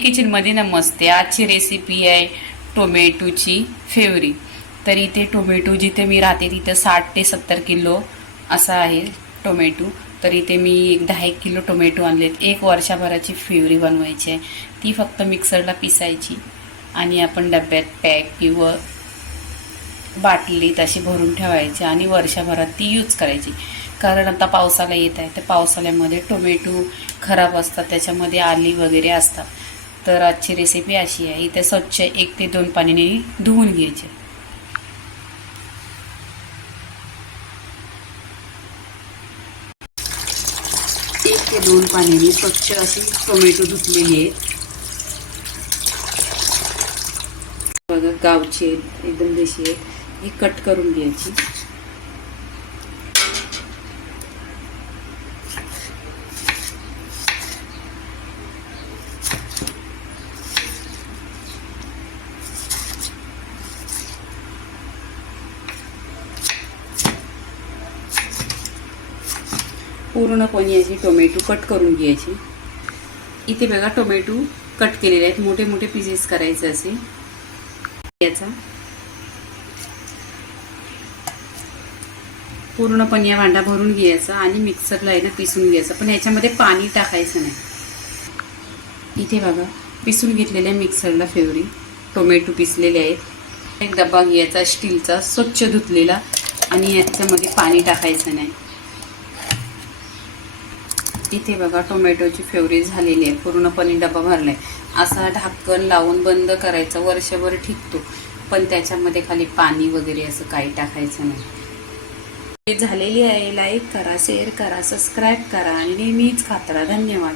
किचनमध्ये नमस्ते आजची रेसिपी आहे टोमॅटोची फेवरी. तर इथे टोमॅटो जिथे मी राहते तिथे साठ ते सत्तर किलो असा आहे टोमॅटो. तर इथे मी एक दहा एक किलो टोमॅटो आणलेत. एक वर्षभराची फेवरी बनवायची आहे. ती फक्त मिक्सरला पिसायची आणि आपण डब्यात पॅक किंवा बाटलीत अशी भरून ठेवायची आणि वर्षभरात ती यूज करायची. कारण आता पावसाला येत आहे. तर पावसाळ्यामध्ये टोमॅटो खराब असतात त्याच्यामध्ये आली वगैरे असतात. तर आजची रेसिपी अशी आहे. इथे स्वच्छ एक ते दोन पाण्याने धुवून घ्यायचे. एक ते दोन पाण्याने स्वच्छ अशी टोमॅटो धुतलेली आहेत. बघा गावची आहेत एकदम देशी आहेत. ही कट करून घ्यायची. पूर्णपणे याची टोमॅटो कट करून घ्यायची. इथे बघा टोमॅटो कट केलेले आहेत. मोठे मोठे पीसेस करायचे असे. याचा. पूर्णपणे या भांडा भरून घ्यायचा आणि मिक्सरला आहे ना पिसून घ्यायचं. पण याच्यामध्ये पाणी टाकायचं नाही. इथे बघा पिसून घेतलेल्या मिक्सरला फेवरी टोमॅटो पिसलेले आहेत. एक डबा घ्यायचा स्टीलचा स्वच्छ धुतलेला आणि याच्यामध्ये पाणी टाकायचं नाही. इथे बघा टोमॅटोची फेवरी झालेली आहे. पूर्णपणे डबा भरलाय. असा ढाकण लावून बंद करायचा. वर्षभर टिकतो पण त्याच्यामध्ये खाली पाणी वगैरे असं काही टाकायचं नाही. झालेली आहे. लाईक करा शेअर करा सबस्क्राईब करा आणि नेहमीच खात धन्यवाद.